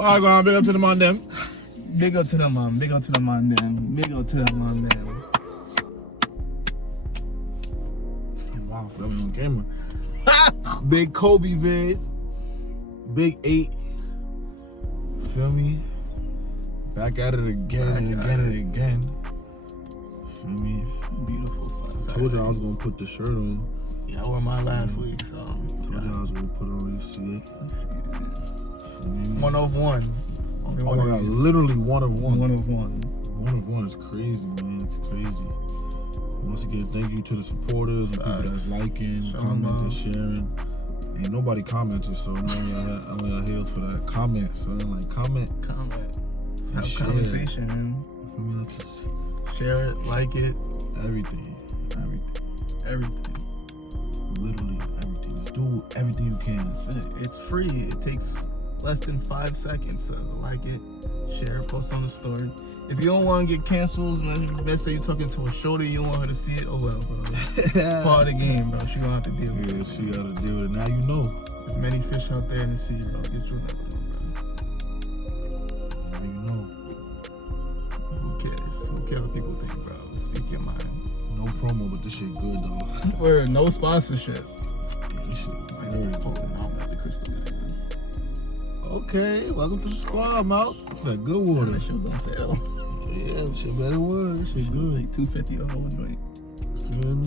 Alright, go on, big up to the man them. Big up to the man, big up to the man them, big up to the man them. Wow, that was on camera. Big Kobe vid. Big 8. Feel me? Back at it again and again. Feel me? Beautiful sunset. Told you I was gonna put the shirt on. Yeah, I wore mine last week, so. Told you I was gonna put it on. You see it? Feel me? 1 of 1. Oh my god, literally 1 of 1. 1 of 1. 1 of 1 is crazy, man. It's crazy. Once again, thank you to the supporters and people that's liking, commenting, sharing. Ain't nobody commented, so man, I only hailed for that. Comment, so like comment. Let's have a conversation, man. For me, just share it, like it. Everything. Literally everything. Just do everything you can. That's it. It's free. It takes less than 5 seconds to like it, share it, post on the story. If you don't want to get canceled, let's say you're talking to a shorty, you don't want her to see it, oh well, bro. Part of the game, bro. She gonna have to deal with it. Yeah, she gotta deal with it. Now you know. There's many fish out there in the sea, bro. Get you another one, bro. Now you know. Who cares? Who cares what people think, bro? Speak your mind. No promo, but this shit good, though. Word, no sponsorship. Yeah, this shit very good. I'm at the Crystal guys. Okay, welcome to the squad, I'm out. It's that good water. That shit was on sale. Yeah, shit better was. Shit good. Like $250 a whole joint. Feel me?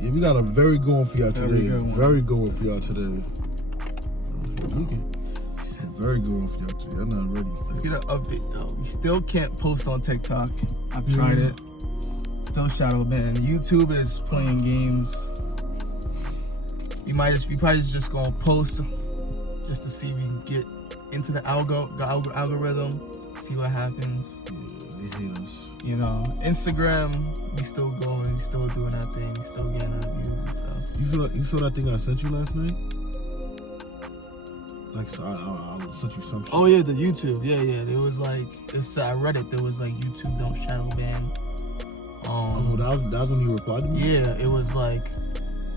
Yeah, we got a very good one for y'all today. Very good one for y'all today. Very good one for y'all today. I'm not ready for Let's get an update though. We still can't post on TikTok. I've tried it. Still shadow banned. YouTube is playing games. We probably just gonna post just to see if we can get into the algorithm, see what happens. Yeah, they hate us. You know, Instagram, we still going, we still doing our thing, we still getting our views and stuff. You saw that thing I sent you last night? Like, so I sent you some shit. Oh yeah, the YouTube. Yeah. There was like, I read it. There was like YouTube don't shadow ban. That was when you replied to me? Yeah, it was like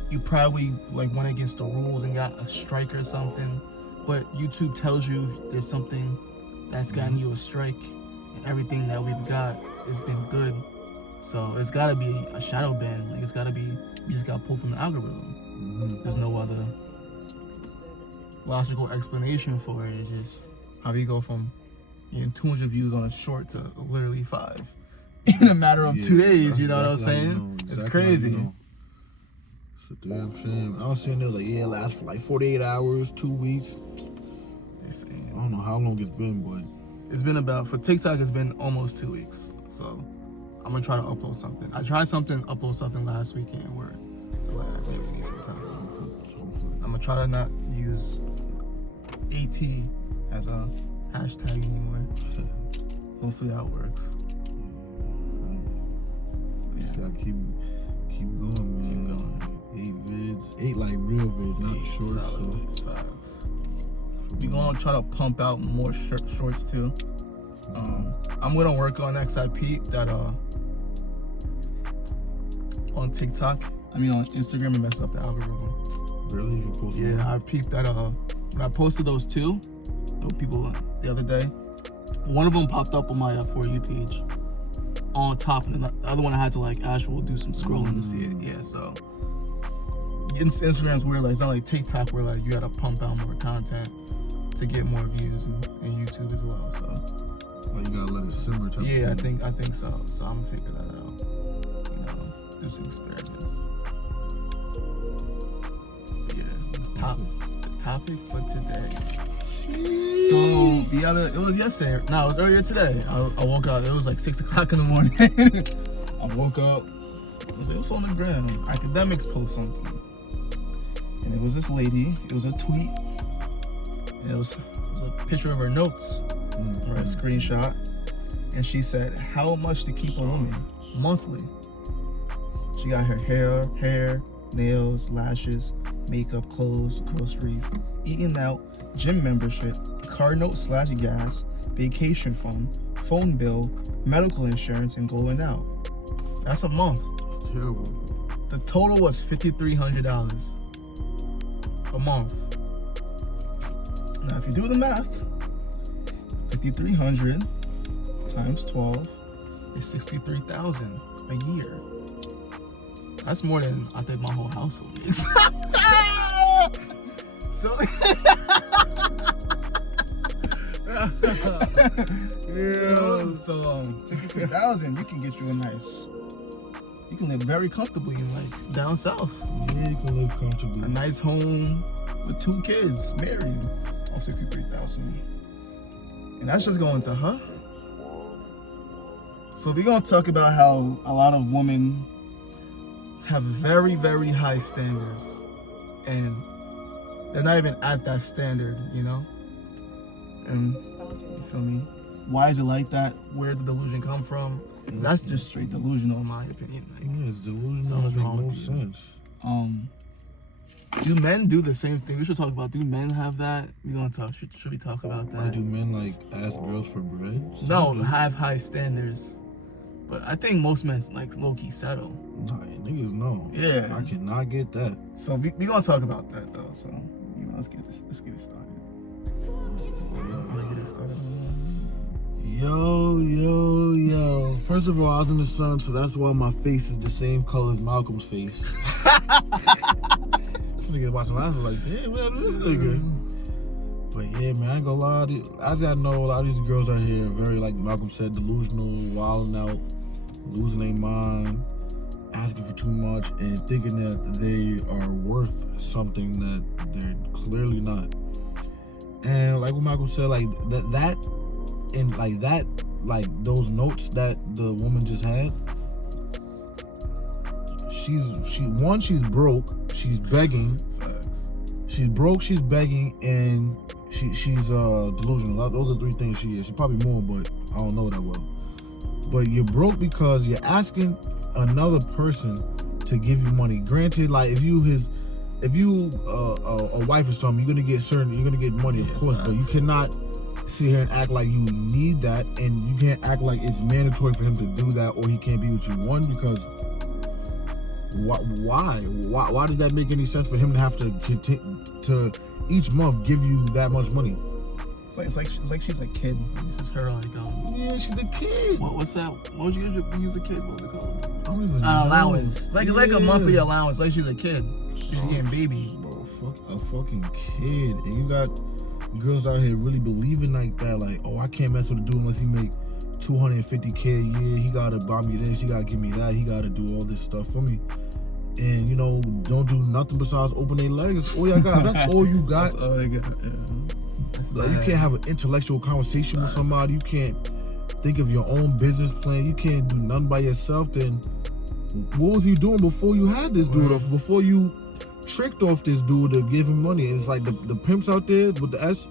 you probably like went against the rules and got a strike or something. But YouTube tells you there's something that's gotten you a strike, and everything that we've got has been good. So it's gotta be a shadow ban. Like it's gotta be, we just got pulled from the algorithm. There's no other logical explanation for it. It's just how we go from 200 views on a short to literally 5 in a matter of 2 days. You know what I'm saying? It's crazy. It's a damn shame. I was sitting there like, yeah, it lasts for like 48 hours, 2 weeks. I don't know how long it's been, but it's been about, for TikTok, it's been almost 2 weeks. So I'm gonna try to upload something. I tried upload something last weekend, so I think we need some time. I'm gonna try to not use AT as a hashtag anymore. Hopefully that works. Just gotta keep going, man. Keep going. 8 vids, 8 like real vids, not shorts. So we gonna try to pump out more shorts too. I'm gonna work on X. I peeped that on TikTok. I mean on Instagram, it messed up the algorithm. Really? You posted? Yeah, I peeped that. I posted those people the other day. One of them popped up on my For You page on top, and the other one I had to like actually do some scrolling to see it. Yeah, so Instagram's weird. Like it's not like TikTok where like you gotta pump out more content to get more views, and YouTube as well. So like you gotta let it simmer. Yeah, I think so. So I'm gonna figure that out. You know, do some experiments. But yeah, the topic for today. So it was yesterday. No, it was earlier today. I woke up. It was like 6 o'clock in the morning. I woke up. I was like, what's on the ground? Academics post something, and it was this lady. It was a tweet. And it was a picture of her notes or a screenshot, and she said how much to keep a woman monthly. She got her hair, nails, lashes, makeup, clothes, groceries, eating out, gym membership, car note / gas, vacation fund, phone bill, medical insurance, and going out. That's a month. It's terrible. The total was $5,300 a month. Now, if you do the math, 5,300 times 12 is 63,000 a year. That's more than I think my whole household makes. So, yeah. So 63,000, you can get you a nice. You can live very comfortably in like down south. Yeah, you can live comfortably. A nice home with 2 kids, married, off 63,000. And that's just going to her. So we're gonna talk about how a lot of women have very, very high standards, and they're not even at that standard, you know? And you feel me? Why is it like that? Where did the delusion come from? That's just straight delusional in my opinion. Like, yeah, it's delusional. Something's Make wrong no with you. sense. Do men do the same thing? We should talk about, do men have that? We gonna talk, should we talk about that? Like, do men like ask girls for bread? No, have high standards. But I think most men like low-key settle. Nah, niggas no. Yeah. I cannot get that. So we gonna talk about that though. So, you know, let's get it started. Yo. First of all, I was in the sun, so that's why my face is the same color as Malcolm's face. Niggas watching last, I was like, damn, what happened to this nigga? But yeah, man, I ain't gonna lie. As I know, a lot of these girls out here are very, like Malcolm said, delusional, wilding out, losing their mind, asking for too much, and thinking that they are worth something that they're clearly not. And like what Malcolm said, like those notes that the woman just had. She's broke. She's begging. Facts. She's broke. She's begging, and she's delusional. Those are 3 things she is. She probably more, but I don't know that well. But you're broke because you're asking another person to give you money. Granted, like if you a wife or something, you're gonna get money, of course. But you cannot sit here and act like you need that, and you can't act like it's mandatory for him to do that, or he can't be with you. One, because why does that make any sense for him to have to continue to each month give you that much money? It's like she's a kid. This is her like yeah, she's a kid. What's that? What would you use when you was a kid? What was it called? I don't even know. Allowance. It's like a monthly allowance. Like she's a kid. She's getting baby. Bro, a fucking kid, and you got girls out here really believing like that. Like, oh, I can't mess with a dude unless he make $250K a year. He gotta buy me this. He gotta give me that. He gotta do all this stuff for me. And you know, don't do nothing besides open their legs. All y'all got. That's all you got. That's all I got. Yeah. Like, you can't have an intellectual conversation with somebody. You can't think of your own business plan. You can't do nothing by yourself. Then what was you doing before you had this dude, or before you tricked off this dude to give him money? And it's like the pimps out there with the S,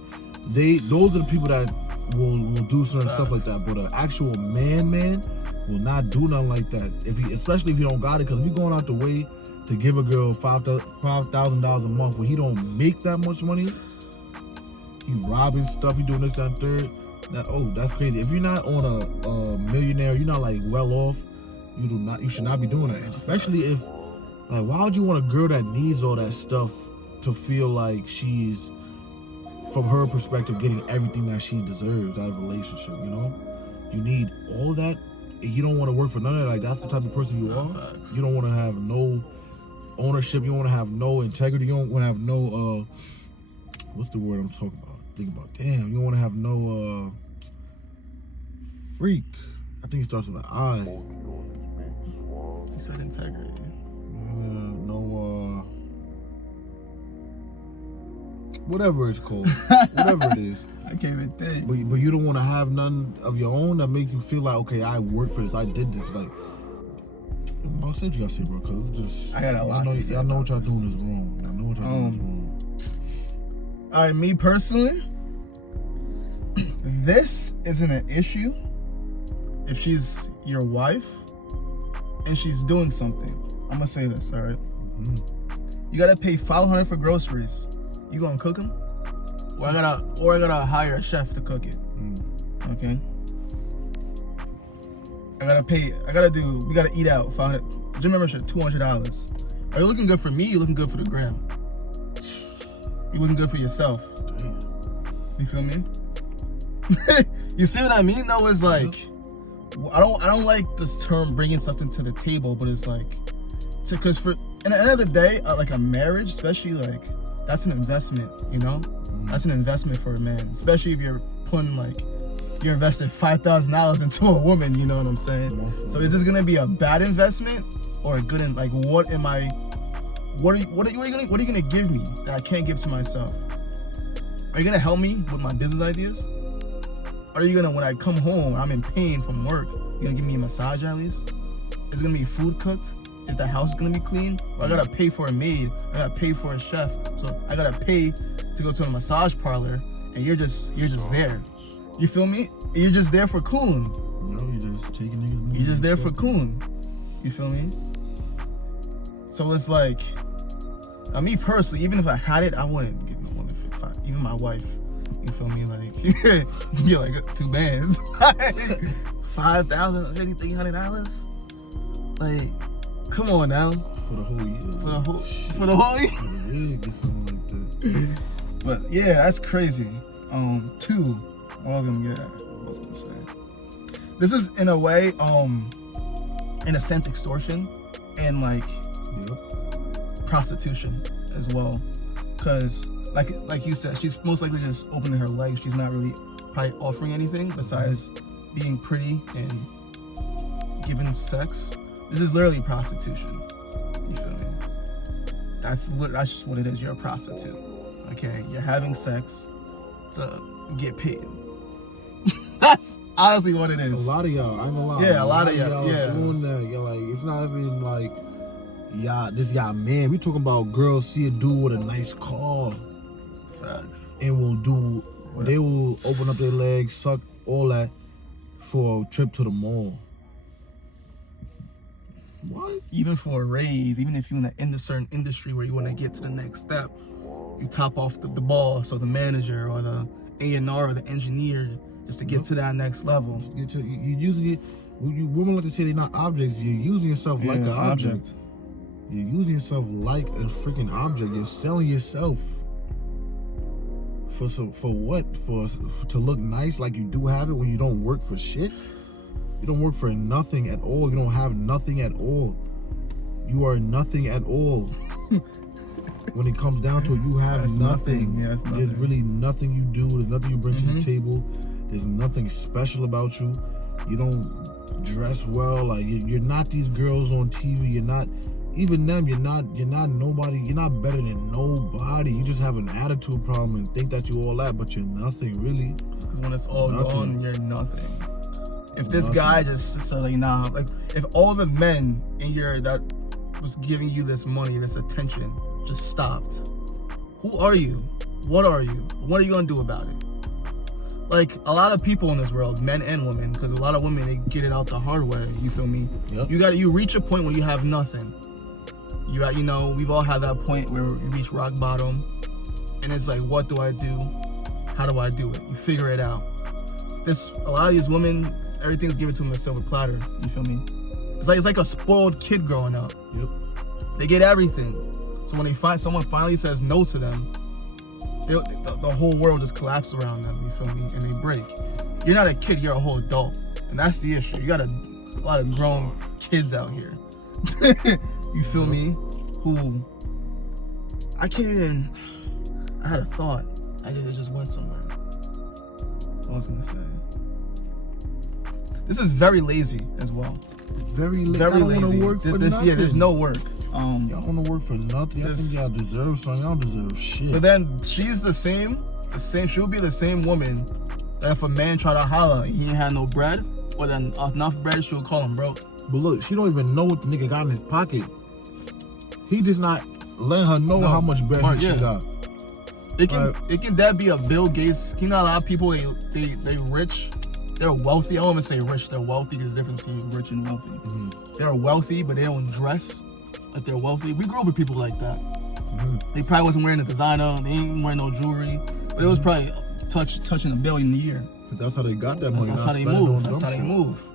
those are the people that will do certain stuff like that. But an actual man will not do nothing like that. Especially if he don't got it, because if you're going out the way to give a girl $5,000 a month when he don't make that much money, he robbing stuff, he doing this, that, and third. That's crazy. If you're not on a millionaire, you're not like well off, you should not be doing that. Especially if, like, why would you want a girl that needs all that stuff to feel like she's, from her perspective, getting everything that she deserves out of a relationship, you know? You need all that. You don't want to work for none of that. Like, that's the type of person you are. You don't want to have no ownership. You don't want to have no integrity. You don't want to have no, what's the word I'm talking about? Think about, damn, you don't want to have no, freak. I think it starts with an I. You said integrity. No, whatever it's called. Whatever it is. I can't even think. But you don't want to have none of your own that makes you feel like, okay, I worked for this, I did this. Like, I'll say what you gotta say, bro, because it's just, I got a lot to say. I know what y'all doing is wrong. I know what y'all doing is wrong. All right, me personally, this isn't an issue if she's your wife and she's doing something. I'm gonna say this, all right? You gotta pay $500 for groceries. You gonna cook them? Or I gotta hire a chef to cook it. Okay. We gotta eat out. Gym membership, $200. Are you looking good for me? You looking good for the gram? You looking good for yourself? Damn. You feel me? You see what I mean? Though, is like, I don't like this term bringing something to the table, but it's like, because for at the end of the day, like a marriage, especially, like, that's an investment. You know, that's an investment for a man, especially if you're putting like, you're investing $5,000 into a woman. You know what I'm saying? So is this gonna be a bad investment or a good? Like, what are you gonna give me that I can't give to myself? Are you gonna help me with my business ideas? Are you gonna, when I come home, I'm in pain from work, you gonna give me a massage at least? Is it gonna be food cooked? Is the house gonna be clean? Or I gotta pay for a maid, I gotta pay for a chef, so I gotta pay to go to a massage parlor, and you're just there. You feel me? You're just there for coon. No, you're just taking niggas' money. You're just there for coon. You feel me? So it's like, me personally, even if I had it, I wouldn't get no woman for $5. Even my wife. You feel me? Like, you're like 2 bands. $5,000, $300. Like, come on now. For the whole year. For the whole year. Yeah, get something like that. But yeah, that's crazy. 2. What was I gonna say? This is in a way, in a sense, extortion and like prostitution as well. Cause like you said, she's most likely just opening her legs. She's not really probably offering anything besides being pretty and giving sex. This is literally prostitution. You feel me? That's just what it is. You're a prostitute. Okay? You're having sex to get paid. That's honestly what it is. A lot of y'all, I'm a lot. Yeah, a lot of y'all. Yeah. Doing that. You're like, it's not even like, y'all man. We talking about girls see a dude with a nice car. Facts. And they will open up their legs, suck all that for a trip to the mall. What? Even for a raise, even if you're in a certain industry where you want to get to the next step, you top off the boss or the manager or the A&R or the engineer just to get to that next level. You using it. Women like to say they're not objects. You're using yourself like an object. You're using yourself like a freaking object. You're selling yourself. For what? For to look nice like you do have it when you don't work for shit? You don't work for nothing at all. You don't have nothing at all. You are nothing at all. When it comes down to it, you have nothing. Yeah, that's nothing. There's really nothing you do. There's nothing you bring to the table. There's nothing special about you. You don't dress well. Like you're not these girls on TV. You're not even them. You're not nobody. You're not better than nobody. You just have an attitude problem and think that you all that, but you're nothing really. Because when it's all gone, you're nothing. If this guy just said like, nah, like if all the men in that was giving you this money, this attention, just stopped, who are you? What are you? What are you gonna do about it? Like a lot of people in this world, men and women, because a lot of women, they get it out the hard way. You feel me? Yep. You reach a point where you have nothing. We've all had that point where you reach rock bottom, and it's like, what do I do? How do I do it? You figure it out. A lot of these women, everything's given to them a silver platter. You feel me? It's like a spoiled kid growing up. Yep. They get everything. So when someone finally says no to them, the whole world just collapses around them. You feel me? And they break. You're not a kid. You're a whole adult, and that's the issue. You got a lot of grown kids out here. You feel me? Who I had a thought. I just went somewhere. What was I gonna say? This is very lazy as well. Very lazy. Very I don't lazy. want to work for nothing. Yeah, there's no work. Y'all don't want to work for nothing. I think y'all deserve something. Y'all deserve shit. But then she's the same. She'll be the same woman that if a man try to holler, he ain't had no bread, or then enough bread, she'll call him broke. But look, she don't even know what the nigga got in his pocket. He just not letting her know how much bread she got. It can that be a Bill Gates? You know, a lot of people they rich, they're wealthy. I don't even say rich, they're wealthy. There's a difference between rich and wealthy. Mm-hmm. They're wealthy, but they don't dress like they're wealthy. We grew up with people like that. Mm-hmm. They probably wasn't wearing a designer, they ain't wearing no jewelry, but it was probably touching $1 billion a year. Cause that's how they got that money. That's how they move. That's how they move.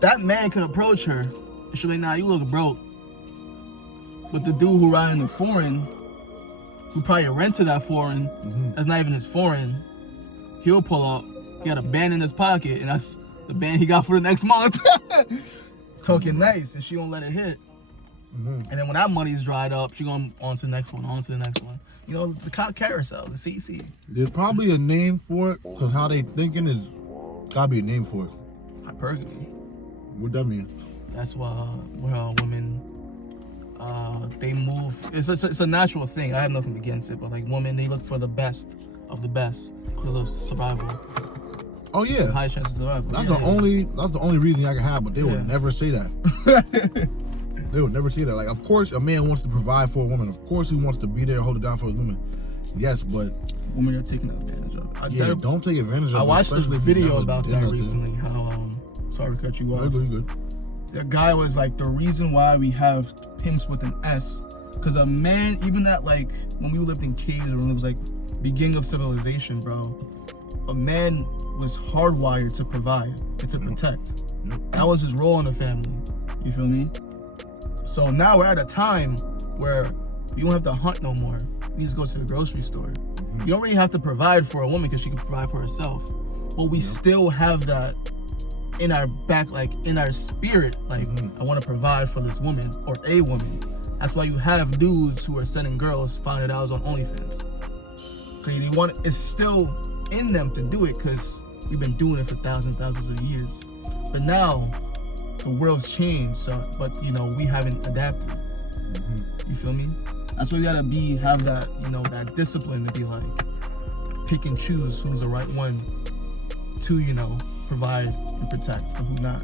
That man can approach her and she'll be, nah, you look broke. But the dude who riding the foreign, who probably rented that foreign, that's not even his foreign, he'll pull up. He got a band in his pocket, and that's the band he got for the next month. Talking nice, and she won't let it hit. And then when that money's dried up, she going on to the next one, on to the next one. You know, the carousel, the CC. There's probably a name for it, because how they thinking is gotta be a name for it. Hypergamy. What that mean? That's why women, they move. It's a natural thing. I have nothing against it, but like women, they look for the best of the best because of survival. Oh yeah, high chance of survival. That's the only reason I can have, but they would never say that. They would never say that. Like, of course, a man wants to provide for a woman. Of course, he wants to be there, hold it down for his woman. Yes, but women are taking advantage of it. Don't take advantage of it. I watched a video about that recently. How sorry to cut you off. No, good. The guy was like, the reason why we have pimps with an S, because a man, even that, like when we lived in caves, when it was like beginning of civilization, bro, a man was hardwired to provide and to protect. That was his role in the family. You feel me? So now we're at a time where you don't have to hunt no more. You just go to the grocery store. You don't really have to provide for a woman because she can provide for herself. But we still have that in our back, like in our spirit, like I want to provide for this woman or a woman. That's why you have dudes who are sending girls $500 on OnlyFans. Because they want, it's still in them to do it because we've been doing it for thousands of years. But now the world's changed, but you know, we haven't adapted. You feel me? That's why we gotta have that, you know, that discipline to be like, pick and choose who's the right one to, you know, provide and protect and who not.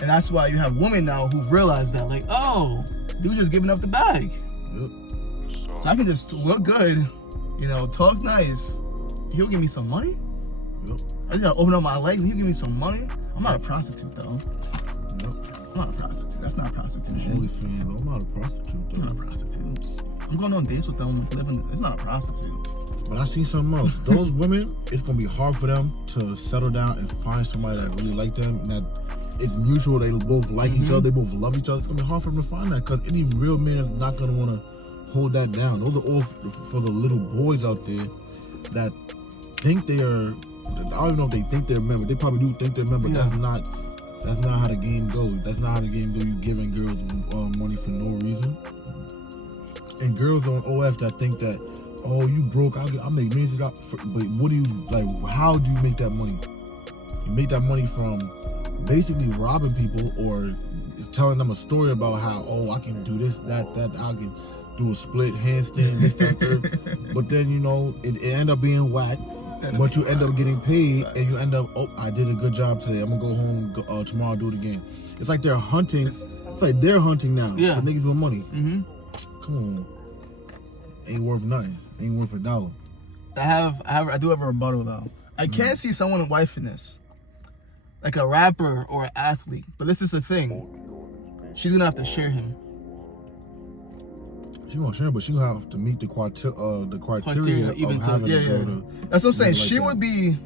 And that's why you have women now who've realized that, like, oh, dude just giving up the bag. So I can just look good, you know, talk nice. He'll give me some money. I just gotta open up my legs and he'll give me some money. I'm not a prostitute though. I'm not a prostitute. That's not prostitution. I'm not a prostitute though. I'm not a prostitute. I'm going on dates with them, living. It's not a prostitute. But I see something else. Those women, it's gonna be hard for them to settle down and find somebody that really like them, and that it's mutual. They both like each other. They both love each other. It's gonna be hard for them to find that, because any real man is not gonna want to hold that down. Those are all for the little boys out there that think they are. I don't even know if they think they're men, but they probably do think they're men. But that's not how the game goes. That's not how the game goes. You giving girls money for no reason. And girls on OF that think that, oh, you broke, I'll make millions. But what do you, like, how do you make that money? You make that money from basically robbing people or telling them a story about how, oh, I can do this, that, I can do a split handstand, this, that, third. But then, you know, it end up being whack. But you end up getting paid, and you end up, oh, I did a good job today. I'm gonna go home tomorrow, do it again. It's like they're hunting. It's like they're hunting now for niggas with money. Come on, ain't worth nothing. Ain't worth $1. I do have a rebuttal though. I can't see someone wifing this, like a rapper or an athlete. But this is the thing. She's gonna have to share him. She won't share, but she gonna have to meet the criteria even of having a girl to. That's what I'm saying. She would be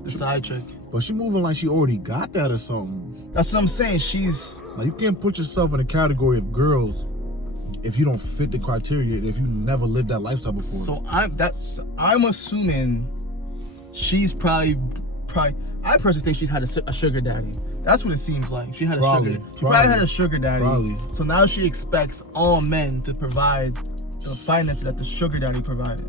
the side chick. But she moving like she already got that or something. That's what I'm saying. She's like, you can't put yourself in a category of girls if you don't fit the criteria, if you never lived that lifestyle before. So I'm assuming she's probably I personally think she's had a sugar daddy. That's what it seems like. She had a sugar. She probably had a sugar daddy. So now she expects all men to provide the finances that the sugar daddy provided.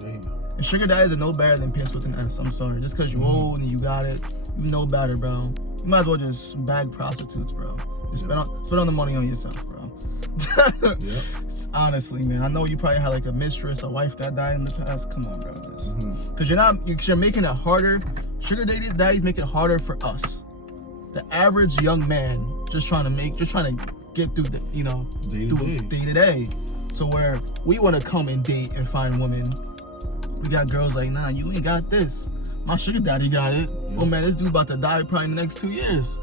Damn. And sugar daddies are no better than pimps with an S. I'm sorry. Just because you're old and you got it, you know better, bro. You might as well just bag prostitutes, bro. Just spend on the money on yourself, bro. Honestly, man, I know you probably had like a mistress, a wife that died in the past. Come on, bro, because you're making it harder. Sugar daddy's making it harder for us, the average young man, just trying to get through the, you know, day to day. So where we want to come and date and find women, we got girls like, nah, you ain't got this. My sugar daddy got it. Oh man, this dude's about to die probably in the next 2 years.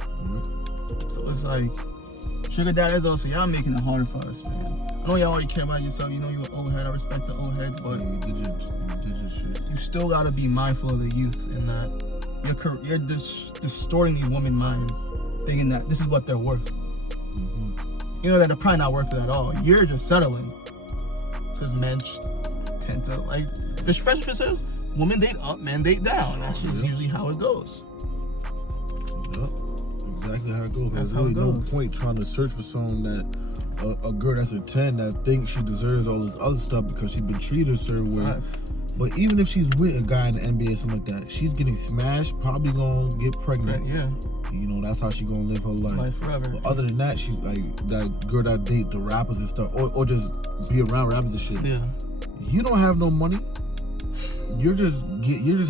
So it's like, sugar daddies also, y'all making it harder for us, man. I know y'all already care about yourself. You know you're an old head. I respect the old heads, but you still gotta be mindful of the youth in that you're distorting these women's minds, thinking that this is what they're worth. You know that they're probably not worth it at all. You're just settling, because men tend to like fish fishers. women date up, men date down. That's just usually how it goes. Yep. Exactly how it goes. That's There's how really it no goes. point trying to search for someone that a girl that's a 10 that thinks she deserves all this other stuff because she's been treated a certain way. Facts. But even if she's with a guy in the NBA or something like that, she's getting smashed, probably gonna get pregnant. Yeah. You know, that's how she gonna live her life. Life forever. But other than that, she's like that girl that date the rappers and stuff, or just be around rappers and shit. Yeah. You don't have no money. You're just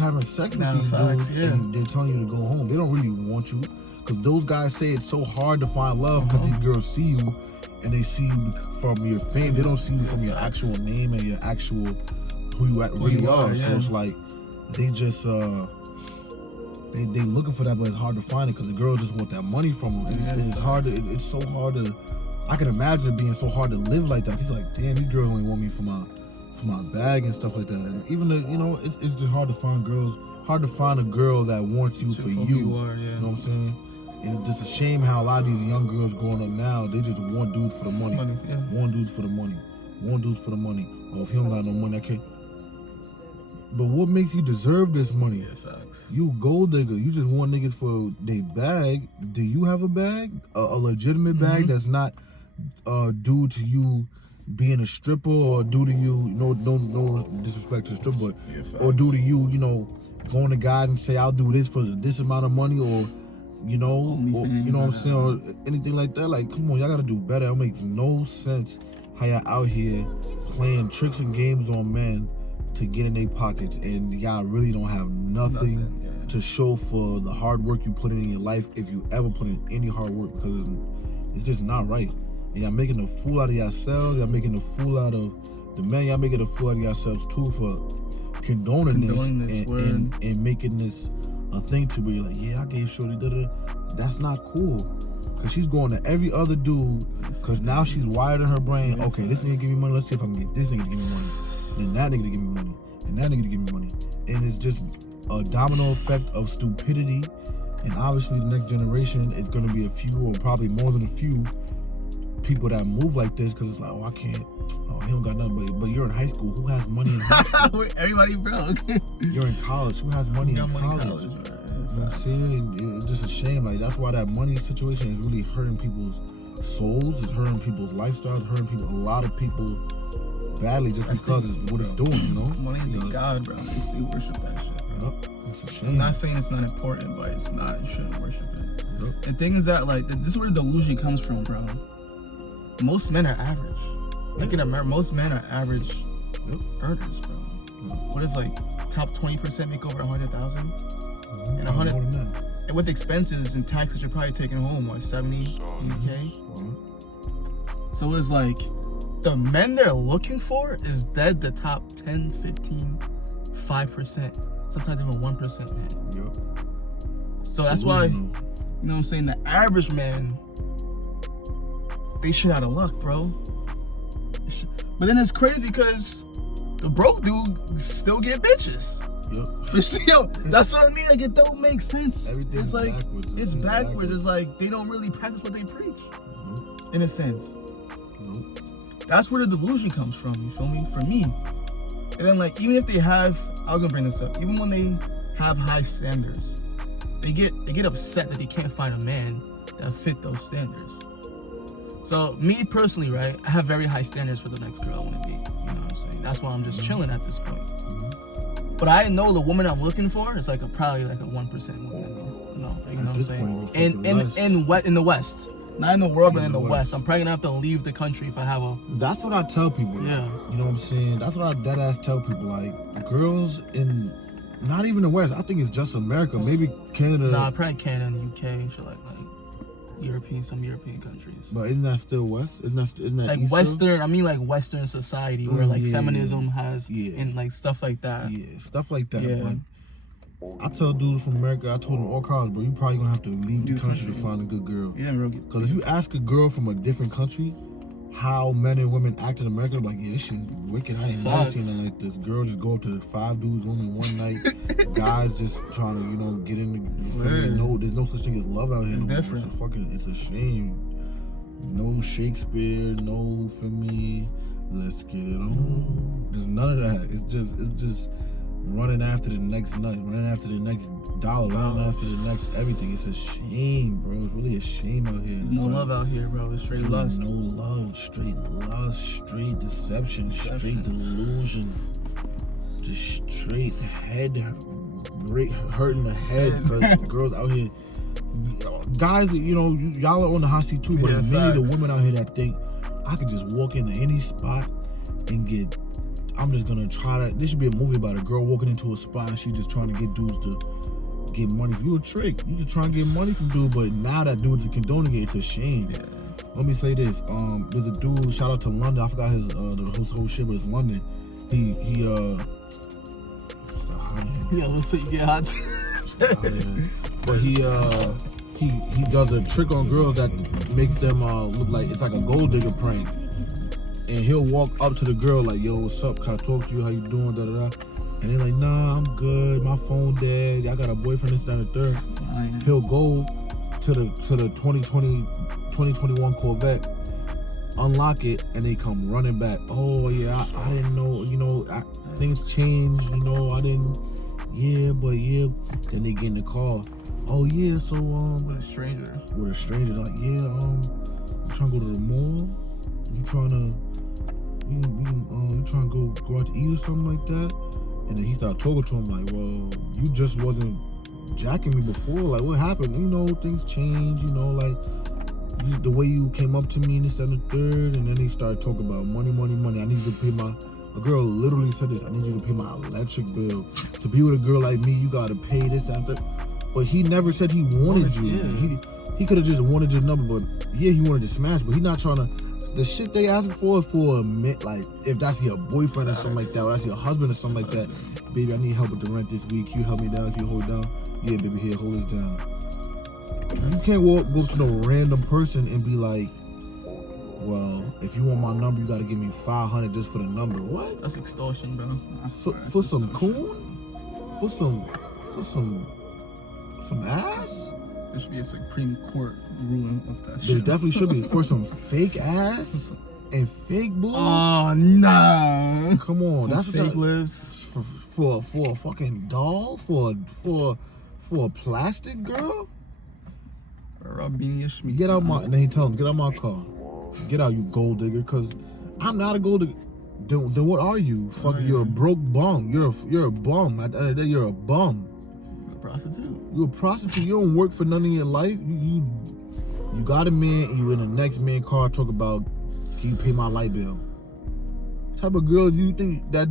having sex with these Facts, dudes, yeah. and they're telling you to go home. They don't really want you, because those guys say it's so hard to find love because these girls see you, and they see you from your fame. They don't see you from your actual name and your actual who you really are. So it's like they just they looking for that, but it's hard to find it because the girls just want that money from them. It's hard. It's so hard to. I can imagine it being so hard to live like that. He's like, damn, these girls only want me for my bag and stuff like that. And even the, you know, it's just hard to find girls. Hard to find a girl that wants you for you. You You know what I'm saying? It's just a shame how a lot of these young girls growing up now, they just want dudes for the money. Want dudes for the money. Want dudes for the money. Oh, if he don't got no money, I can't. But what makes you deserve this money? Yeah, facts. You gold digger. You just want niggas for their bag. Do you have a bag? A legitimate bag that's not due to you being a stripper, or due to you, no disrespect to the stripper, but or due to you, you know, going to guys and say, I'll do this for this amount of money, or you know, or, you know what I'm saying, or anything like that. Like, come on, y'all gotta do better. It makes no sense how y'all out here playing tricks and games on men to get in their pockets, and y'all really don't have nothing to show for the hard work you put in your life, if you ever put in any hard work, because it's just not right. And y'all making a fool out of yourselves. Y'all making a fool out of the men. Y'all making a fool out of yourselves too for condoning this and making this a thing to where you're like, yeah, I gave Shorty da-da. That's not cool. Because she's going to every other dude, because now she's wired in her brain, okay, this nigga give me money, let's see if I can get this nigga to give me money. Then that nigga to give me money. And that nigga to give me money. And it's just a domino effect of stupidity. And obviously the next generation is going to be a few, or probably more than a few, people that move like this, because it's like, oh, I can't, oh, he don't got nothing, but you're in high school. Who has money in high school? Everybody broke. You're in college. Who has money in college? Right? You know what I'm saying? It's just a shame. Like, that's why that money situation is really hurting people's souls. It's hurting people's lifestyles, hurting people, a lot of people badly, just because it's what it's doing, you know? Money's the god, bro. You worship that shit. Yep. It's a shame. I'm not saying it's not important, but it's not. You shouldn't worship it. Yep. The thing is that, like, this is where the delusion comes from, bro. Most men are average. Like in America, most men are average earners, bro. What is like top 20% make over 100,000? And 100, and with expenses and taxes, you're probably taking home what, 70, 80K? So it's like the men they're looking for is dead the top 10, 15, 5%, sometimes even 1%, man. Yep. So that's why, you know what I'm saying, the average man, they shit out of luck, bro. But then it's crazy because the broke dude still get bitches. Yep. But still, that's what I mean. Like, it don't make sense. Everything's it's like backwards. it's backwards. It's like they don't really practice what they preach. Nope. In a sense. Nope. That's where the delusion comes from. You feel me? For me. And then, like, even if they have, I was gonna bring this up. Even when they have high standards, they get upset that they can't find a man that fit those standards. So me personally, right, I have very high standards for the next girl I want to date. You know what I'm saying? That's why I'm just chilling at this point. But I know the woman I'm looking for is like probably like a 1% woman. No, you know what I'm saying? In the West, not in the world, but in the West. I'm probably gonna have to leave the country if I have a. That's what I tell people. Yeah. You know what I'm saying? That's what I dead ass tell people. Like, girls in, not even the West. I think it's just America. Maybe Canada. Nah, probably Canada and UK. Shit like some European countries. But isn't that still West? Isn't that like East Western? Though? I mean, like Western society where like feminism has and like stuff like that. Yeah, stuff like that. Yeah. But I tell dudes from America, I told them all college, bro, you probably gonna have to leave the country to find a good girl. Yeah, bro. Because if you ask a girl from a different country how men and women act in America, they're like, yeah, this shit's wicked. I ain't never seen nothing like this. Girls just go up to 5 dudes only one night. Guys just trying to, you know, get in the there's no such thing as love out here. It's different. It's a shame. No Shakespeare, no for me. Let's get it on. There's none of that. It's just running after the next nut, running after the next dollar, running after the next everything. It's a shame, bro. It's really a shame out here. There's no love out here, bro. It's straight lust. No love, straight lust, straight deception, straight delusion. Just straight head hurting the head because girls out here, guys, you know, y'all are on the hot seat too, but Yeah, many of the women out here that think I could just walk into any spot and get, I'm just gonna try to, this should be a movie about a girl walking into a spot and she just trying to get dudes to get money. You a trick, you just trying to get money from dude, but now that dudes are condoning it, it's a shame. Yeah. Let me say this, there's a dude, shout out to London, I forgot his, the whole shit, but it's London. Yeah, let's say you get hot. But he does a trick on girls that makes them look like it's like a gold digger prank. And he'll walk up to the girl like, yo, what's up? Can I talk to you? How you doing? Da da da. And they're like, nah, I'm good. My phone dead. I got a boyfriend, this, that, and the third. He'll go to the 2021 Corvette, unlock it, and they come running back. Oh yeah, I didn't know, you know, things changed, you know, I didn't, yeah, but yeah. Then they get in the car. Oh yeah, so with a stranger. With a stranger, like, yeah, you trying to go to the mall? You trying to go out to eat or something like that? And then he started talking to him like, well, you just wasn't jacking me before. Like, what happened? You know, things change. You know, like the way you came up to me and this and the third. And then he started talking about money. I need you to pay my. A girl literally said this. I need you to pay my electric bill. To be with a girl like me, you gotta pay this and that. But he never said he wanted you. Yeah. He could have just wanted your number, but yeah, he wanted to smash. But he not trying to. The shit they asking for a minute, like if that's your boyfriend or something like that, or that's your husband or something like that. Baby, I need help with the rent this week. You help me down. Can you hold it down? Yeah, baby, here, hold this down. You can't go up to no random person and be like, well, if you want my number, you got to give me $500 just for the number. What? That's extortion, bro. For some coon? For some ass? There should be a Supreme Court ruling of that shit. There definitely should be. For some fake ass and fake boobs. Oh no! Come on, that's fake lips. For a fucking doll, for a plastic girl. Get out my. And then he tell him, get out my car. Get out, you gold digger. Cause I'm not a gold digger. Then what are you? Fucking, you're a broke bum. You're a bum. At the end of the day, you're a bum. Prostitute. You a prostitute. You don't work for none in your life. You got a man and you in the next man car talk about, can you pay my light bill? What type of girl do you think that?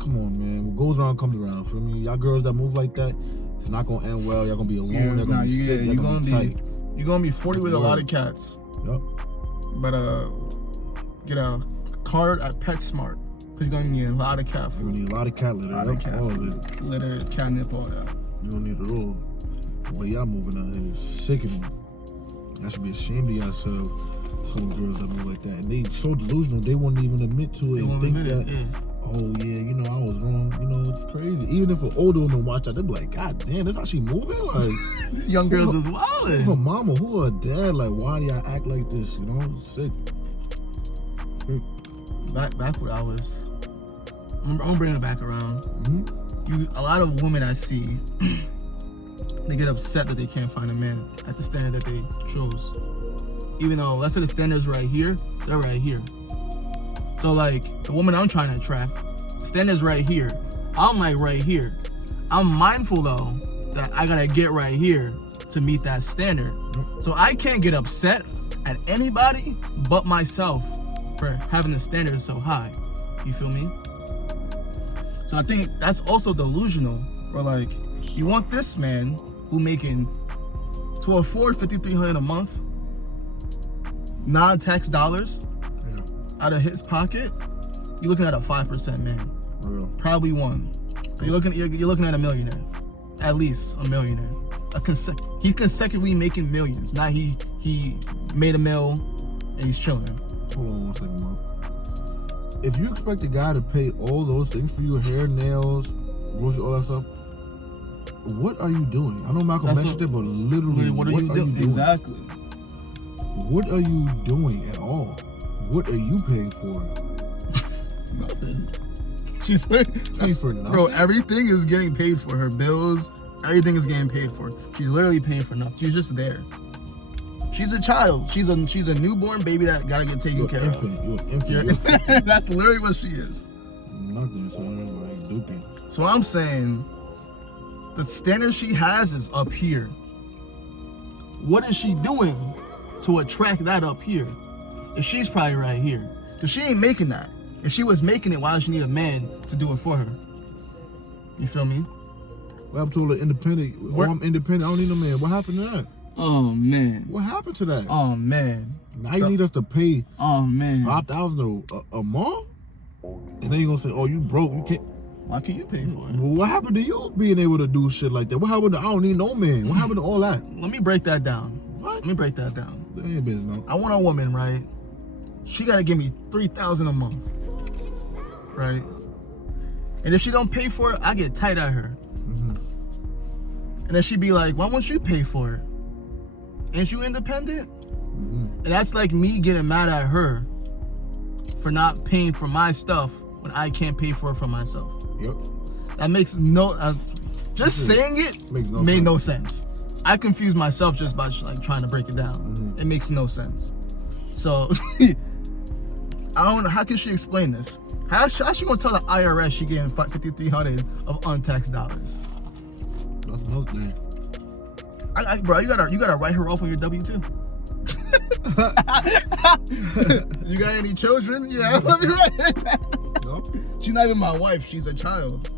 Come on, man. What goes around comes around. For me, y'all girls that move like that, it's not gonna end well. Y'all gonna be alone. You're gonna be sick. You're gonna be tight. You're gonna be 40 with a lot of cats. Yep. But get a card at PetSmart. Cause you're gonna need a lot of cat food. You need a lot of cat litter. All of it. Litter, catnip, all that. You don't need it all. The way y'all moving out here is sickening. Y'all should be ashamed of yourself. Some girls that move like that. And they so delusional, they won't even admit to it. They won't admit it, yeah. Oh yeah, you know, I was wrong. You know, it's crazy. Even if an older woman watch that, they'll be like, God damn, that's how she moving? Like, young girls is wildin'. Who her mama, who her dad? Like, why do y'all act like this? You know, it's sick. Back where I was. I'm gonna bring it back around. Mm-hmm. A lot of women I see, they get upset that they can't find a man at the standard that they chose. Even though, let's say the standard's right here, they're right here. So like, the woman I'm trying to attract, standard's right here. I'm like right here. I'm mindful though, that I gotta get right here to meet that standard. So I can't get upset at anybody but myself for having the standard so high. You feel me? So I think that's also delusional. Where like, you want this man who making to afford $5,300 a month, non-tax dollars out of his pocket. You're looking at a 5% man, probably one. You're looking at a millionaire, at least a millionaire. He's consecutively making millions. Not he made a mill and he's chilling. Hold on one second, Mark. If you expect a guy to pay all those things for you, hair, nails, groceries, all that stuff, what are you doing? I know Malcolm mentioned it, but literally, what are you doing? Exactly. What are you doing at all? What are you paying for? Nothing. She's Paid for nothing? bro. Everything is getting paid for. Her bills, everything is getting paid for. She's literally paying for nothing. She's just there. She's a child. She's a newborn baby that gotta get taken care of. You're an infant. That's literally what she is. Nothing. So like duping. So I'm saying, the standard she has is up here. What is she doing to attract that up here? If she's probably right here, because she ain't making that. If she was making it, why does she need a man to do it for her? You feel me? Well, I'm told her independent. Oh, I'm independent. I don't need no man. What happened to that? Oh man. What happened to that? Oh man. Now you need us to pay $5,000 a month, and then you gonna say, "Oh, you broke. You can't." Why can't you pay for it? Well, what happened to you being able to do shit like that? What happened to I don't need no man? What happened to all that? Let me break that down. What? Let me break that down. That ain't business, no. I want a woman, right? She gotta give me $3,000 a month, right? And if she don't pay for it, I get tight at her. Mm-hmm. And then she be like, "Why won't you pay for it? Ain't you independent?" Mm-hmm. And that's like me getting mad at her for not paying for my stuff when I can't pay for it for myself. Yep. That makes no. Just saying it made no sense. I confused myself just by like trying to break it down. Mm-hmm. It makes no sense. So I don't know. How can she explain this? How she gonna tell the IRS she getting $5,300 of untaxed dollars? That's no thing. Bro, you gotta write her off on your W-2. You got any children? Yeah, let me write it down. No? She's not even my wife. She's a child.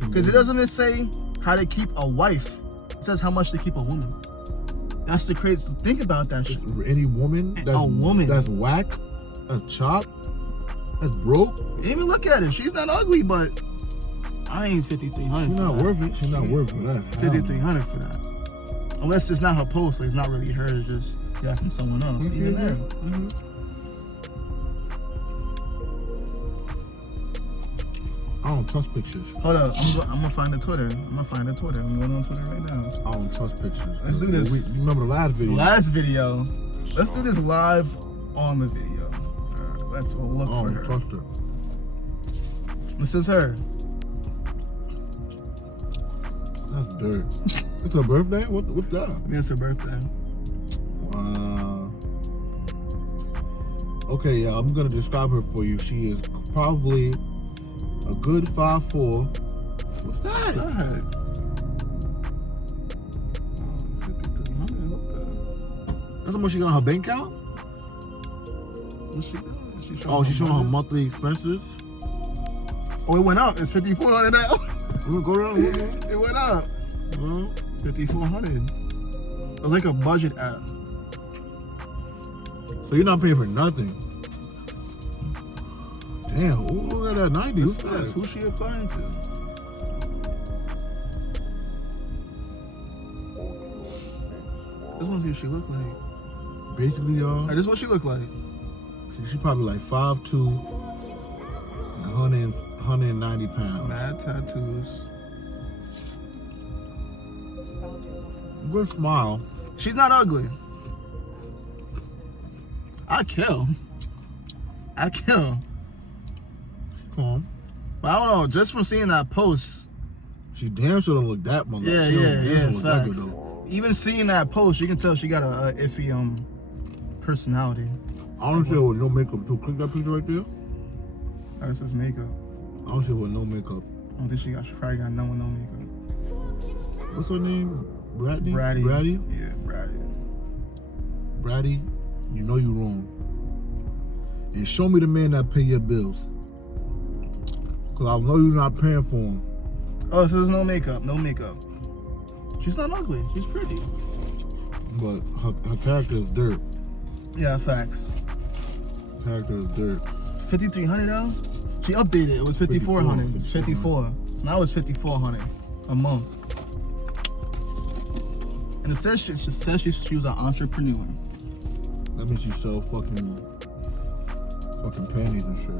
Because it doesn't say how to keep a wife. It says how much to keep a woman. That's the crazy. Think about that shit. Any woman that's whack, that's chopped, that's broke. Even look at it. She's not ugly, but I ain't $5,300. She's not worth it. She's not worth for that. $5,300 for that. Unless it's not her post, like it's not really her. It's just got from someone else. Mm-hmm. Even then. Mm-hmm. I don't trust pictures. Hold up, I'm gonna find the Twitter. I'm going on Twitter right now. I don't trust pictures. Let's do this. You remember the last video? Let's do this live on the video. Let's look for her. I don't trust her. This is her. That's dirt. It's her birthday? What's that? I think it's her birthday. Okay, yeah, I'm gonna describe her for you. She is probably a good 5'4". What's that? $5,300. What the? That's how much she got on her bank account? What's she doing? She's showing her monthly expenses. Oh, it went up. It's $5,400 now. Go down. It went up. $5,400. It was like a budget app. So you're not paying for nothing. Damn, look at that 90. What's that? Who's she applying to? This one see what she look like. Basically, y'all. This is what she look like. She probably like 5'2", 190 pounds. Mad tattoos. Good smile. She's not ugly. I kill. Calm. But I don't know, just from seeing that post. She damn sure don't look that much. Yeah, facts. Even seeing that post, you can tell she got a iffy personality. I don't see her with no makeup. So click that picture right there. This is makeup. I don't see her with no makeup. I don't think she probably got no one, no makeup. What's her name? Bradley? Braddy? Yeah, Braddy. Braddy, you know you wrong. And show me the man that pay your bills. Cause I know you're not paying for him. Oh, so there's no makeup. She's not ugly. She's pretty. But her character is dirt. Yeah, facts. Character is dirt. $5,300 though? She updated. It was $5,400. It's 54. So now it's $5,400 a month. And it says she was an entrepreneur. That means she sell fucking panties and shit.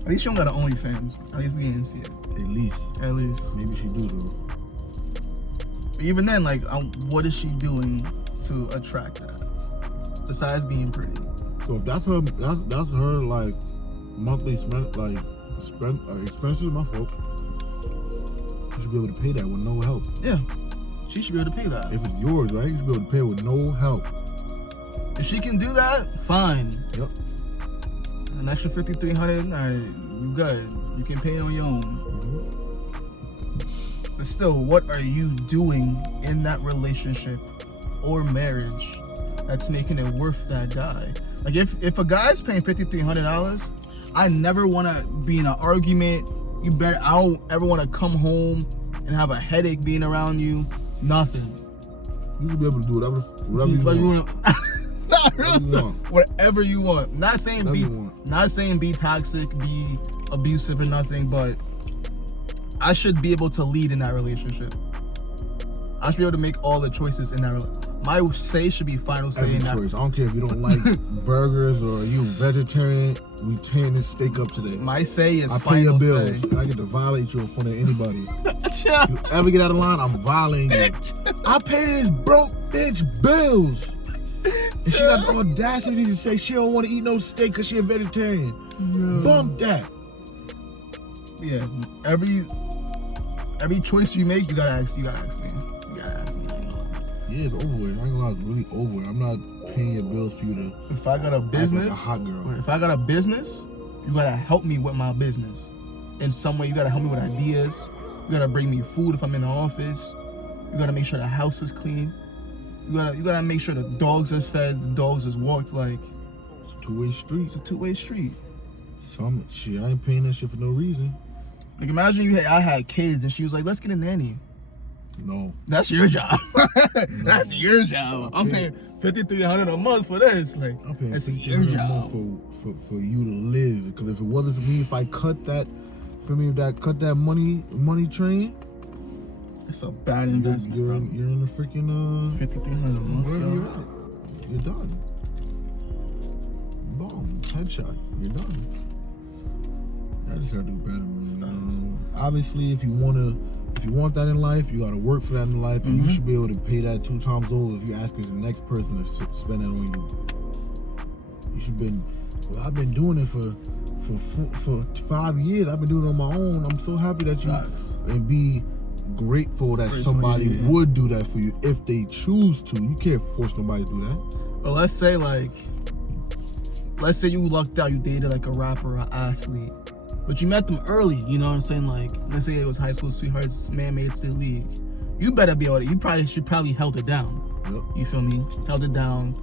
At least she don't got an OnlyFans. At least we didn't see it. At least. Maybe she do though. But even then, like, what is she doing to attract that? Besides being pretty. So if that's her like monthly expenses, my fault. You should be able to pay that with no help. Yeah, she should be able to pay that. If it's yours, right? You should be able to pay it with no help. If she can do that, fine. Yep. An extra $5,300, all right, you good. You can pay it on your own. Mm-hmm. But still, what are you doing in that relationship or marriage that's making it worth that guy? Like, if a guy's paying $5,300, I never want to be in an argument. I don't ever want to come home and have a headache being around you. Nothing. You should be able to do whatever you want. Whatever you want. Not saying be toxic, be abusive or nothing, but I should be able to lead in that relationship. I should be able to make all the choices in that relationship. My say should be final say in that. Choice. I don't care if you don't like burgers or you vegetarian. We tearing this steak up today. My say is I final pay your bills, say. and I get to violate you in front of anybody. You ever get out of line, I'm violating you. I pay this broke bitch bills. And she got the audacity to say she don't want to eat no steak because she a vegetarian. Bump that. Yeah, every choice you make, you gotta ask me. You gotta ask me. Yeah, it's over with. I ain't gonna lie, it's really over with. I'm not paying your bills for you to. If I got a business, like a hot girl. If I got a business, you gotta help me with my business. In some way, you gotta help me with ideas. You gotta bring me food if I'm in the office. You gotta make sure the house is clean. You gotta make sure the dogs are fed, the dogs is walked. Like, it's a two-way street. It's a two-way street. Shit, I ain't paying that shit for no reason. Like, imagine I had kids and she was like, let's get a nanny. No. That's your job. That's your job. I'm paying $5,300 a month for this. Like, I'm paying that's your job. For you to live. Because if it wasn't for me, if I cut that money train, it's a bad investment. You're in the freaking $5,300 a month. Wherever you're at, you're done. Boom, headshot. You're done. I just gotta do better, man. Obviously, if you want that in life, you gotta work for that in life, and you should be able to pay that 2 times over if you're asking the next person to spend that on you. You should been. Well, I've been doing it for 5 years. I've been doing it on my own. I'm so happy that you and be grateful that somebody would do that for you if they choose to. You can't force nobody to do that. Well, let's say you lucked out, you dated like a rapper or an athlete, but you met them early, you know what I'm saying? Like, let's say it was high school sweethearts, man made it to the league. You better be able to, you probably held it down. Yep. You feel me? Held it down.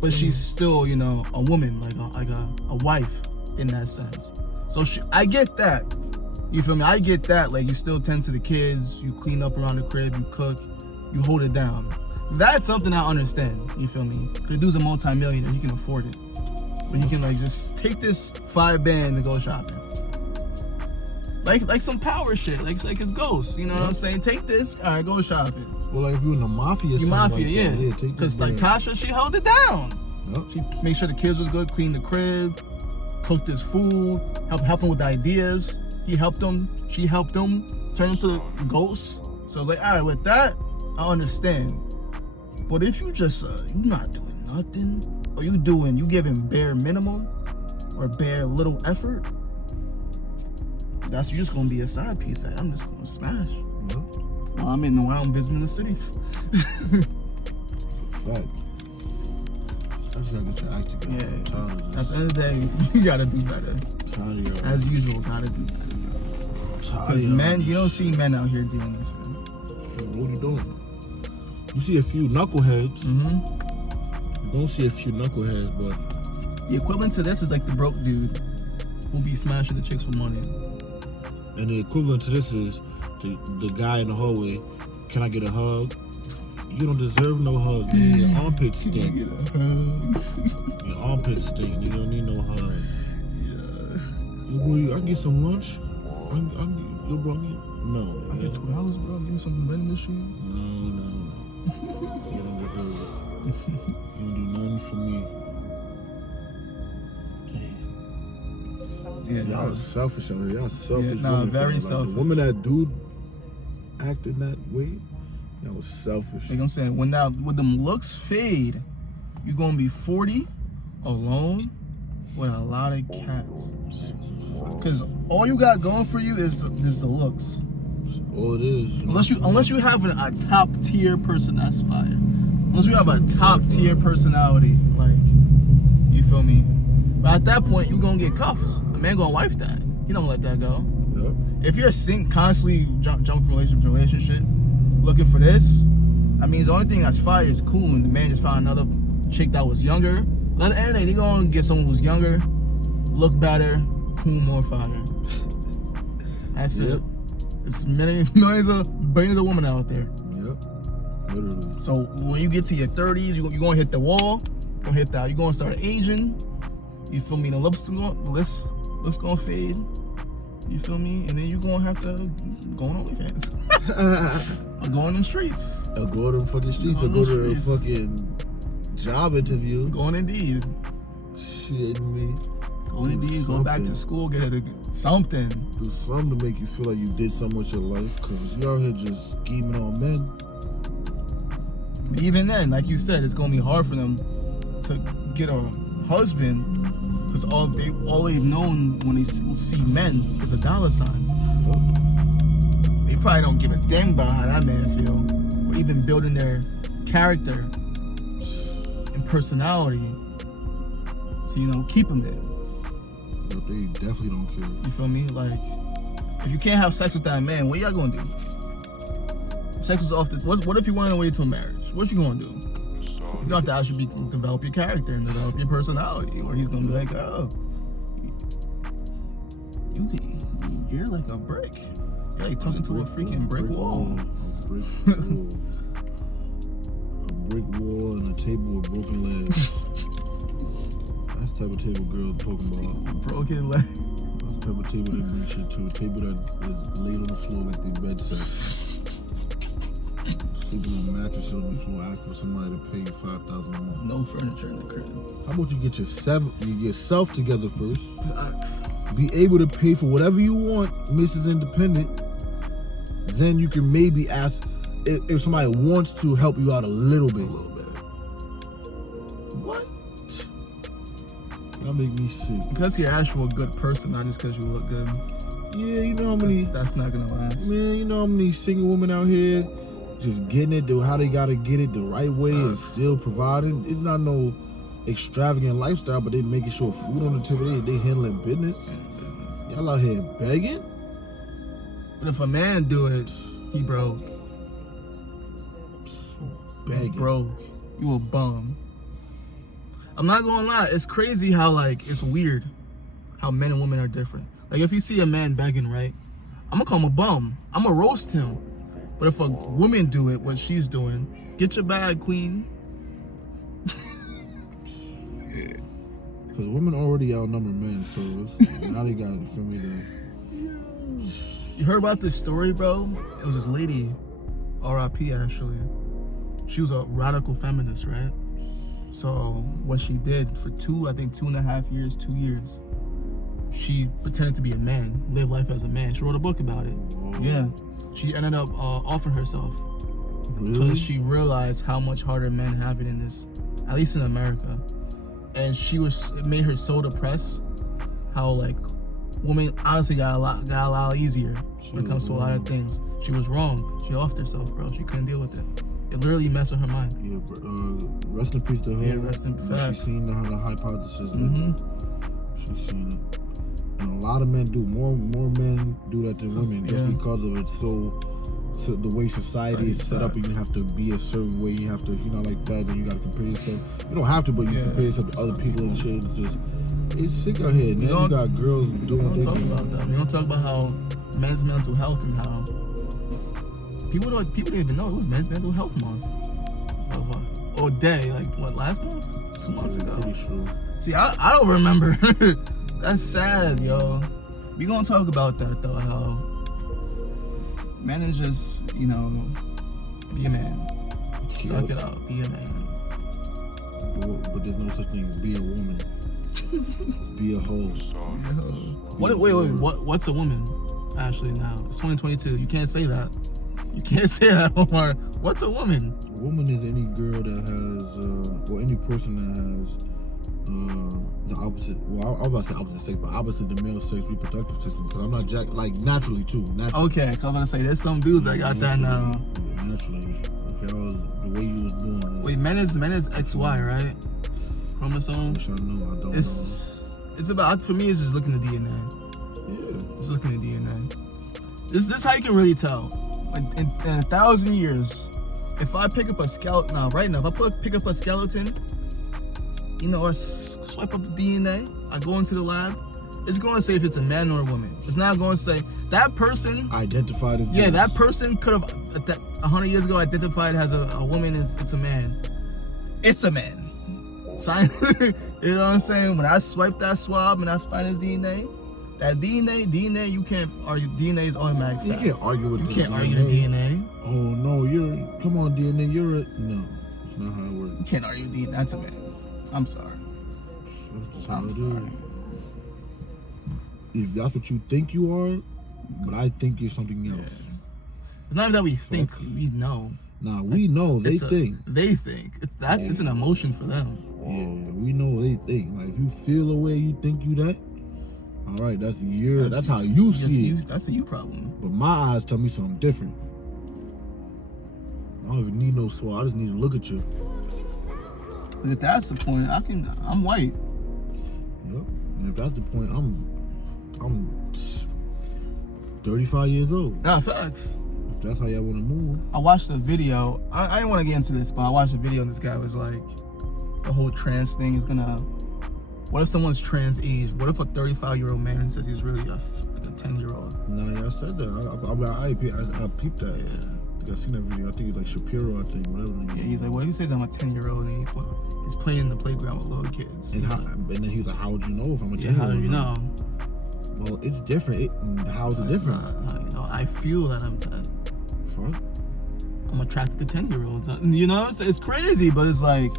But she's still, you know, a woman, like a wife in that sense. So I get that. You feel me? I get that. Like, you still tend to the kids, you clean up around the crib, you cook, you hold it down. That's something I understand. You feel me? The dude's a multi-millionaire, he can afford it. But he can, like, just take this $5 band and go shopping. Like some power shit, like it's Ghost. You know what I'm saying? Take this, all right, go shopping. Well, like if you're in the mafia, yeah. Because like Tasha, she held it down. Yep. She made sure the kids was good, cleaned the crib, cooked his food, helped him with ideas. He helped them, she helped him, turned into Ghost. So I was like, all right, with that, I understand. But if you just you not doing nothing, or you giving bare minimum or bare little effort, you just gonna be a side piece that I'm just gonna smash. Yep. Well, I'm visiting the city. Fact. I just gotta get your act together. Yeah. I'm tired of this. At the end of the day, you gotta do better. Tired of your As usual, gotta do better. Because men, you don't see men out here doing this shit. What are you doing? You see a few knuckleheads. Mm-hmm. You don't see a few knuckleheads, but the equivalent to this is like the broke dude who'll be smashing the chicks for money. And the equivalent to this is the guy in the hallway. Can I get a hug? You don't deserve no hug. Your armpits stink. Your armpits stink. You don't need no hug. Yeah. Boy, I get some lunch. Yo, bro, no. I get $2, bro. Give me some vending machine. No. You don't deserve it. You don't do nothing for me. Yeah, y'all was selfish out here. Y'all selfish. Yeah, very selfish. The woman that dude acted that way, that was selfish. Like I'm saying, when them looks fade, you gonna be 40, alone, with a lot of cats. Cause all you got going for you is the looks. All it is. Unless you have a top tier person, that's fire. Unless you have a top tier personality, like, you feel me? But at that point, you gonna get cuffs. A man gonna wife that. He don't let that go. Yep. If you're constantly jump from relationship to relationship, looking for this, that means the only thing that's fire is cool. And the man just found another chick that was younger. At the end of the day, they gonna get someone who's younger, look better, cool, more fire. That's it. It's millions of billions of women out there. Yep. Literally. So when you get to your 30s, you're gonna hit the wall. You're gonna hit that. You're gonna start aging. You feel me? The looks gonna fade. You feel me? And then you're gonna have to go on OnlyFans. Or go on them streets. Or go to the fucking streets. Or go to a fucking job interview. Go on Indeed. Shit me. Go on Indeed. Go back to school. Get something. Do something to make you feel like you did something with your life. Cause you out here just scheming on men. Even then, like you said, it's gonna be hard for them to get a husband. Because all they've known when they see men is a dollar sign. They probably don't give a damn about how that man feel, or even building their character and personality to keep them there. But they definitely don't care. You feel me? Like, if you can't have sex with that man, what y'all gonna do? Sex is often. What if you want to wait till marriage? What you gonna do? You have to actually develop your character and develop your personality, or he's gonna be like, oh, you're like a brick. You're like talking to a freaking brick wall. A brick wall and a table with broken legs. That's the type of table girl talking about. Broken leg. That's the type of table they bring shit to. A table that is laid on the floor like they bed set. Sleeping on mattresses on the floor, asking for somebody to pay you $5,000 a month. No furniture in the crib. How about you get yourself together first? Facts. Be able to pay for whatever you want, Mrs. Independent. Then you can maybe ask if somebody wants to help you out a little bit. What? That make me sick. Because you're actually a good person, not just because you look good. Yeah, you know how many. That's not gonna last. Man, you know how many single women out here just getting it, how they gotta get it the right way and still providing. It's not no extravagant lifestyle, but they making sure food on the table. They handling business. Y'all out here begging. But if a man do it, he broke. Begging. Broke. You a bum. I'm not gonna lie. It's crazy how it's weird how men and women are different. Like if you see a man begging, right? I'm gonna call him a bum. I'm gonna roast him. But if a woman do it, what she's doing, get your bag, queen. Because women already outnumber men, so now they got to feel me there. You heard about this story, bro? It was this lady, R.I.P. actually. She was a radical feminist, right? So what she did for 2.5 years, 2 years, she pretended to be a man, live life as a man. She wrote a book about it. Yeah. She ended up offering herself. Really? Because she realized how much harder men have it in this, at least in America. And it made her so depressed how women honestly got a lot easier when it comes to a lot of things. She was wrong. She offed herself, bro. She couldn't deal with it. It literally messed with her mind. Yeah, rest in peace to her. Yeah, rest in peace. She's seen the hypothesis. She's seen it. And a lot of men do. More men do that than women, just because of it. So the way society is set up, and you have to be a certain way. You have to, if you're not like that, then you got to compare yourself. You don't have to, but you compare yourself to other people and shit. It's sick out here. Now you got girls doing. We don't talk about that. We don't talk about how men's mental health and how people don't even know it was Men's Mental Health Month. Or day, last month? 2 months ago. Pretty sure. See, I don't remember. That's sad, yo. We gonna talk about that though, how men is just, be a man. Suck it up, be a man. But there's no such thing as be a woman. Be a hoe. Wait, what's a woman? Actually, now it's 2022. You can't say that. You can't say that, Omar. What's a woman? A woman is any girl that has, or any person that has the opposite. Well, I was about to say opposite sex, but opposite the male sex reproductive system. Because I'm not like naturally too. Naturally. Okay, I'm gonna say there's some dudes that got that now. Yeah, naturally. If y'all was the way you was born. Wait, men is XY, right? Chromosome. I wish I knew. I don't know. It's about, for me. It's just looking at DNA. Yeah. It's looking at DNA. This how you can really tell. In 1,000 years, if I pick up a skeleton right now, if I pick up a skeleton, you know, I swipe up the DNA, I go into the lab, it's going to say if it's a man or a woman. It's not going to say that person identified as yeah, this. that person could have 100 years ago identified as a woman. It's a man. It's a man. Sign. You know what I'm saying? When I swipe that swab and I find his DNA, that DNA, you can't argue. DNA is automatic fact. You can't argue with You the can't DNA. argue the DNA. Oh no, come on DNA, no, it's not how it works. You can't argue DNA. That's a man. I'm sorry. I'm sorry. If that's what you think you are, but I think you're something else. Yeah. It's not even that we think, we know. Nah, we know they think. They think. It's an emotion for them. Yeah, we know they think. Like if you feel the way you think you that, all right, that's how you see it. That's a you problem. But my eyes tell me something different. I don't even need no swab. I just need to look at you. If that's the point, I'm white. Yep. And if that's the point, I'm 35 years old. Nah, facts. If that's how y'all want to move. I watched a video. I didn't want to get into this, but I watched a video and this guy was like, the whole trans thing is gonna. What if someone's trans age? What if a 35-year-old man says he's really a 10-year-old? Nah, yeah, I said that. I peeped that. Yeah. I think I seen that video. I think it's like Shapiro, I think, whatever. Yeah, he's like, what if he says I'm a 10-year-old and he's playing in the playground with little kids? And then he was like, how would you know if I'm a 10-year-old? Yeah, how do you know? Well, it's different. How's it different? I feel that I'm 10. Fuck. I'm attracted to 10-year-olds. You know, it's crazy, but it's like,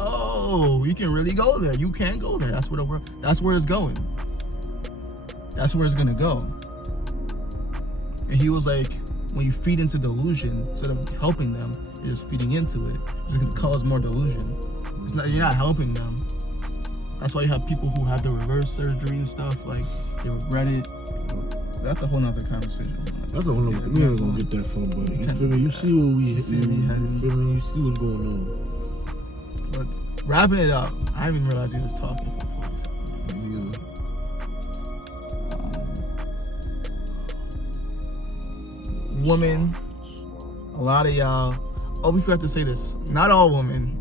oh, you can really go there. You can go there. That's where it's going. That's where it's gonna go. And he was like, when you feed into delusion, instead of helping them, you're just feeding into it. It's gonna cause more delusion. You're not helping them. That's why you have people who have the reverse surgery and stuff, like they regret it. That's a whole nother conversation. That's a whole nother. We're not gonna get that far, but you feel me? You see what we you see what's going on. But wrapping it up, I didn't even realize he was talking for 47 minutes. Women, a lot of y'all. Oh, we forgot to say this. Not all women.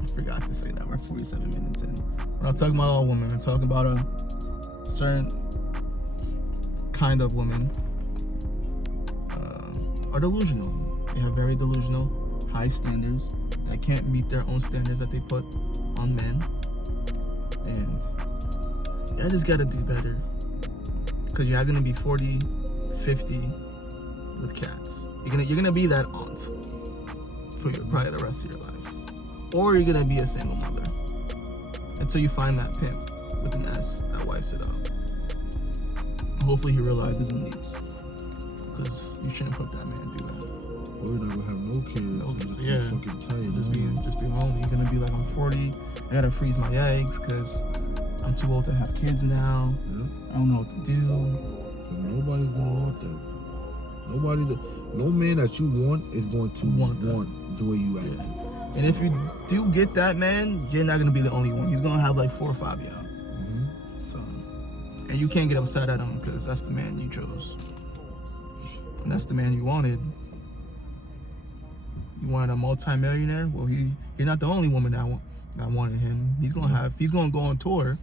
I forgot to say that. We're 47 minutes in. We're not talking about all women. We're talking about a certain kind of women are delusional. They have very delusional, high standards that can't meet their own standards that they put on men. And y'all just gotta do better. Because you're gonna be 40, 50 with cats. You're gonna be that aunt for probably the rest of your life. Or you're gonna be a single mother until you find that pimp with an S that wipes it out. Hopefully he realizes and leaves, because you shouldn't put that man through that. Or you're not gonna have no kids. No, just yeah. be fucking tired. Just be lonely. You're gonna be like, I'm 40. I gotta freeze my eggs because I'm too old to have kids now. Yeah. I don't know what to do. So nobody's gonna want that. No man that you want is going to want the way you act. Yeah. And if you do get that man, you're not gonna be the only one. He's gonna have like 4 or 5 y'all. Mm-hmm. So, and you can't get upset at him because that's the man you chose. And that's the man you wanted. You wanted a multi-millionaire? Well, you're not the only woman that wanted him. He's gonna go on tour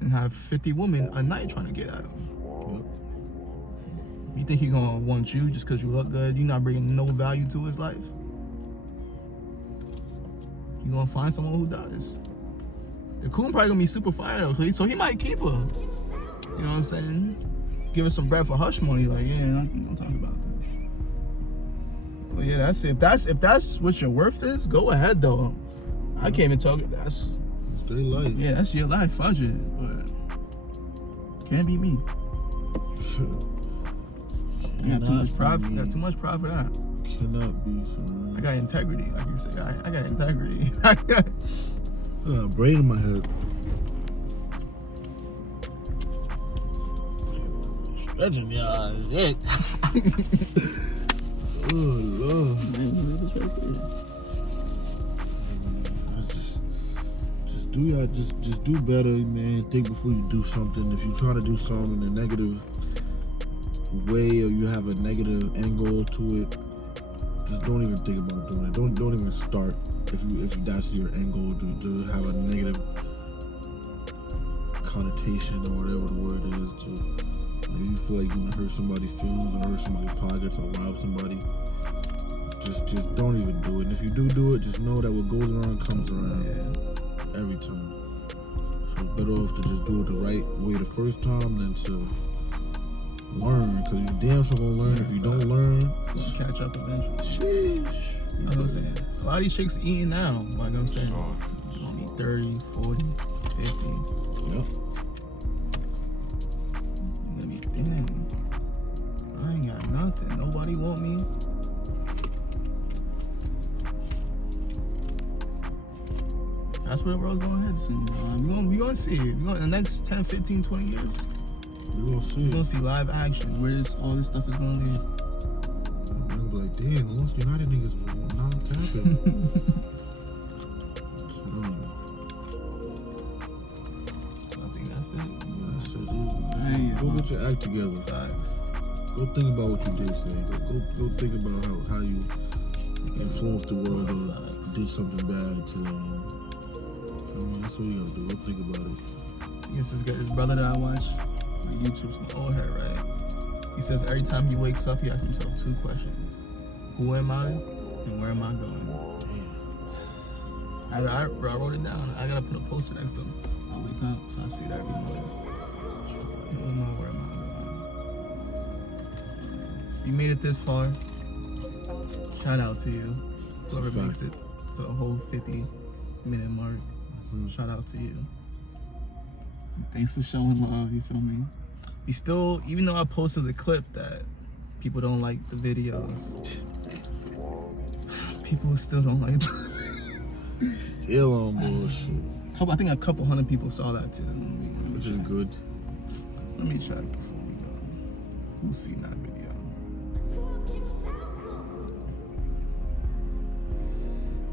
and have 50 women a night trying to get at him. Yep. You think he's gonna want you just because you look good? You're not bringing no value to his life. You're gonna find someone who does. The coon probably gonna be super fire though, so he might keep her. You know what I'm saying? Give her some bread for hush money, like, yeah, I'm talking about this. But yeah, that's it. If that's what your worth is, go ahead though. I can't even talk. That's their life. Yeah, that's your life. Fudge it, but can't be me. You got too much pride. You got too much pride for that. Cannot be. Son. I got integrity, like you said. I got integrity. I got a brain in my head. stretching y'all shit. Oh Lord. Just do better, man. Think before you do something. If you try to do something in a negative way or you have a negative angle to it, just don't even think about doing it. Don't even start if that's your angle to have a negative connotation or whatever the word is to maybe you feel like you're gonna hurt somebody's feelings or hurt somebody's pockets or rob somebody. Just don't even do it. And if you do it, just know that what goes around comes around. Every time. So it's better off to just do it the right way the first time than to learn, because you damn sure gonna learn. If you don't learn, it's gonna catch up eventually. Sheesh. That's what I'm saying. A lot of these chicks eating now, like I'm saying. You gonna be 30, 40, 50. Yep. You gonna be damn. I ain't got nothing. Nobody want me. That's where the world's going ahead soon. We gonna see it. In the next 10, 15, 20 years. We're gonna see. We're gonna see live action. Where all this stuff is gonna lead. I'm be like, damn, the Lost United niggas was non-capping. So I think that's it. Yeah, that's it. Go get your act together. Facts. Go think about what you did today. Go think about how you influenced the world or did something bad today. That's what you gotta do. Go think about it. This brother that I watch on YouTube, some old head, right? He says every time he wakes up, he asks himself 2 questions: who am I, and where am I going? Damn. I wrote it down. I gotta put a poster next to him. I wake up, so I see that every morning. Who am I? Where am I going? You made it this far. Shout out to you. Whoever makes it to the whole 50-minute mark. Shout out to you. Thanks for showing love, you feel me? We still, even though I posted the clip that people don't like the videos, people still don't like it. Still on bullshit. I think a couple hundred people saw that too. Which is good. Let me check before we go. Who's seen that video?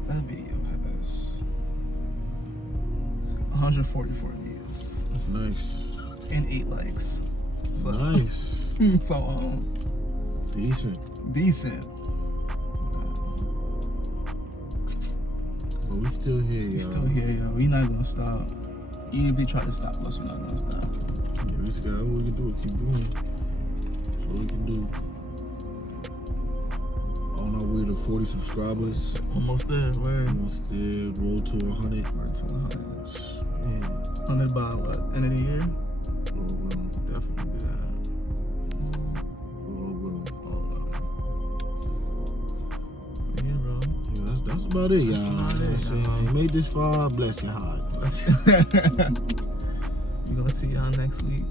That video has 144 views. That's nice. And 8 likes. So, nice. So decent. But we still here, y'all. We still here, yo. We not gonna stop. Even if they try to stop us, we're not gonna stop. Yeah, we just got all we can do is keep doing. That's all we can do. On our way to 40 subscribers. Almost there, where? Almost there. Roll to 100. Roll to 100. Man. 100 by what? End of the year? Lord willing. Definitely do that. Lord willing. So yeah, bro. Yeah, that's about it, y'all. You made this far, bless your heart. We're gonna see y'all next week.